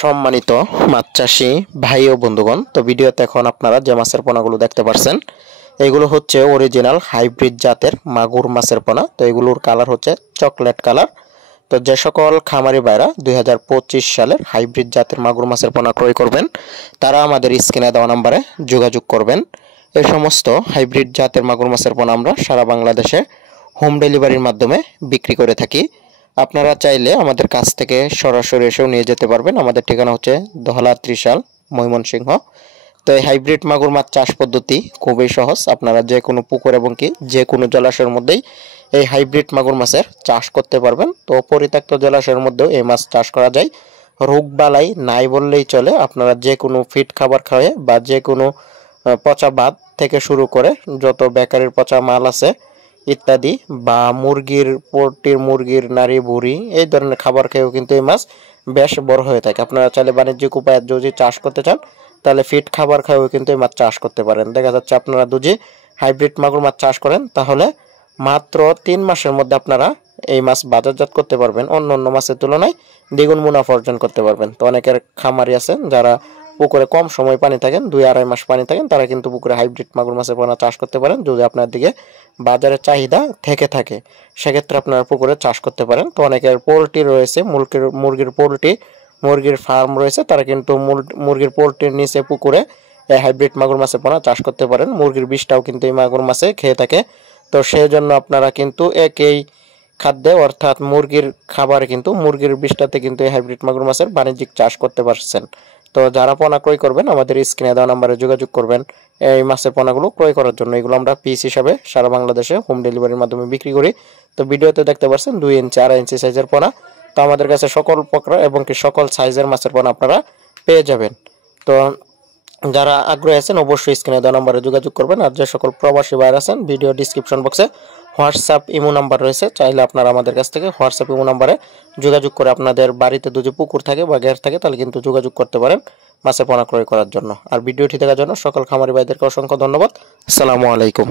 সম্মানিত মাছ চাষি ভাই ও বন্ধুগণ, তো ভিডিওতে এখন আপনারা যে মাছের পোনাগুলো দেখতে পাচ্ছেন এগুলো হচ্ছে অরিজিনাল হাইব্রিড জাতের মাগুর মাছের পোনা। তো এগুলোর কালার হচ্ছে চকলেট কালার। তো যে সকল খামারি ভাইরা 2025 সালের হাইব্রিড জাতের মাগুর মাছের পোনা ক্রয় করবেন তারা আমাদের স্ক্রিনে দেওয়া নম্বরে যোগাযোগ করবেন। এই সমস্ত হাইব্রিড জাতের মাগুর মাছের পোনা আমরা সারা বাংলাদেশে হোম ডেলিভারির মাধ্যমে বিক্রি করে থাকি। আপনারা চাইলে আমাদের কাছ থেকে সরাসরি এসেও নিয়ে যেতে পারবেন। আমাদের ঠিকানা হচ্ছে দহলা ত্রিশাল, ময়মনসিংহ। তো এই হাইব্রিড মাগুর মাছ চাষ পদ্ধতি খুবই সহজ। আপনারা যে কোনো পুকুর এবং কি যে কোনো জলাশয়ের মধ্যেই এই হাইব্রিড মাগুর মাছের চাষ করতে পারবেন। তো পরিত্যক্ত জলাশয়ের মধ্যেও এই মাছ চাষ করা যায়। রোগবালাই নাই বললেই চলে। আপনারা যে কোনো ফিড খাবার খাওয়ায় বা যে কোনো পচা ভাত থেকে শুরু করে যত বেকারির পচা মাল আছে ইত্যাদি বা মুরগির নাড়ি ভুঁড়ি এই ধরনের খাবার খেয়েও কিন্তু এই মাছ বেশ বড় হয়ে থাকে। আপনারা চাইলে বাণিজ্যিক উপায়ে যদি চাষ করতে চান তাহলে ফিড খাবার খাওয়াও কিন্তু এই মাছ চাষ করতে পারেন। দেখা যাচ্ছে আপনারা যদি হাইব্রিড মাগুর মাছ চাষ করেন তাহলে মাত্র 3 মাসের মধ্যে আপনারা এই মাছ বাজারজাত করতে পারবেন। অন্য অন্য মাছের তুলনায় দ্বিগুণ মুনাফা অর্জন করতে পারবেন। তো অনেকের খামারি আছেন যারা পুকুরে কম সময় পানি থাকেন, 2-2.5 মাস পানি থাকেন, তারা কিন্তু পুকুরে হাইব্রিড মাগুর মাছের পোনা চাষ করতে পারেন। যদি আপনার দিকে বাজারে চাহিদা থেকে থাকে সেক্ষেত্রে আপনারা পুকুরে চাষ করতে পারেন। তো অনেকের পোলট্রি রয়েছে, মুরগির ফার্ম রয়েছে, তারা কিন্তু মুরগির পোলট্রির নিচে পুকুরে এই হাইব্রিড মাগুর মাছের পোনা চাষ করতে পারেন। মুরগির বিষটাও কিন্তু এই মাগুর মাছে খেয়ে থাকে। তো সেই জন্য আপনারা কিন্তু একই খাদ্যে অর্থাৎ মুরগির খাবারে কিন্তু মুরগির বিষটাতে কিন্তু এই হাইব্রিড মাগুর মাছের বাণিজ্যিক চাষ করতে পারছেন। তো যারা পোনা ক্রয় করবেন আমাদের স্ক্রিনে দেওয়া নম্বরে যোগাযোগ করবেন এই মাছের পোনাগুলো ক্রয় করার জন্য। এগুলো আমরা পিস হিসাবে সারা বাংলাদেশে হোম ডেলিভারির মাধ্যমে বিক্রি করি। তো ভিডিওতে দেখতে পাচ্ছেন 2 ইঞ্চি 2.5 ইঞ্চি সাইজের পোনা। তো আমাদের কাছে সকল প্রকার এবং কি সকল সাইজের মাছের পোনা আপনারা পেয়ে যাবেন। তো যারা আগ্রহী আছেন অবশ্যই স্ক্রিনে দেওয়া নম্বরে যোগাযোগ করবেন। আর যে সকল প্রবাসী ভাইরা আছেন ভিডিও ডিসক্রিপশন বক্সে হোয়াটসঅ্যাপ ইমো নাম্বার রয়েছে, চাইলে আপনারা আমাদের কাছ থেকে হোয়াটসঅ্যাপ ইমো নাম্বারে যোগাযোগ করে আপনাদের বাড়িতে যদি পুকুর থাকে বা ঘের থাকে তাহলে কিন্তু যোগাযোগ করতে পারেন মাছের পোনা ক্রয় করার জন্য। আর ভিডিওটি দেখার জন্য সকল খামারি ভাইদেরকে অসংখ্য ধন্যবাদ। আসসালামু আলাইকুম।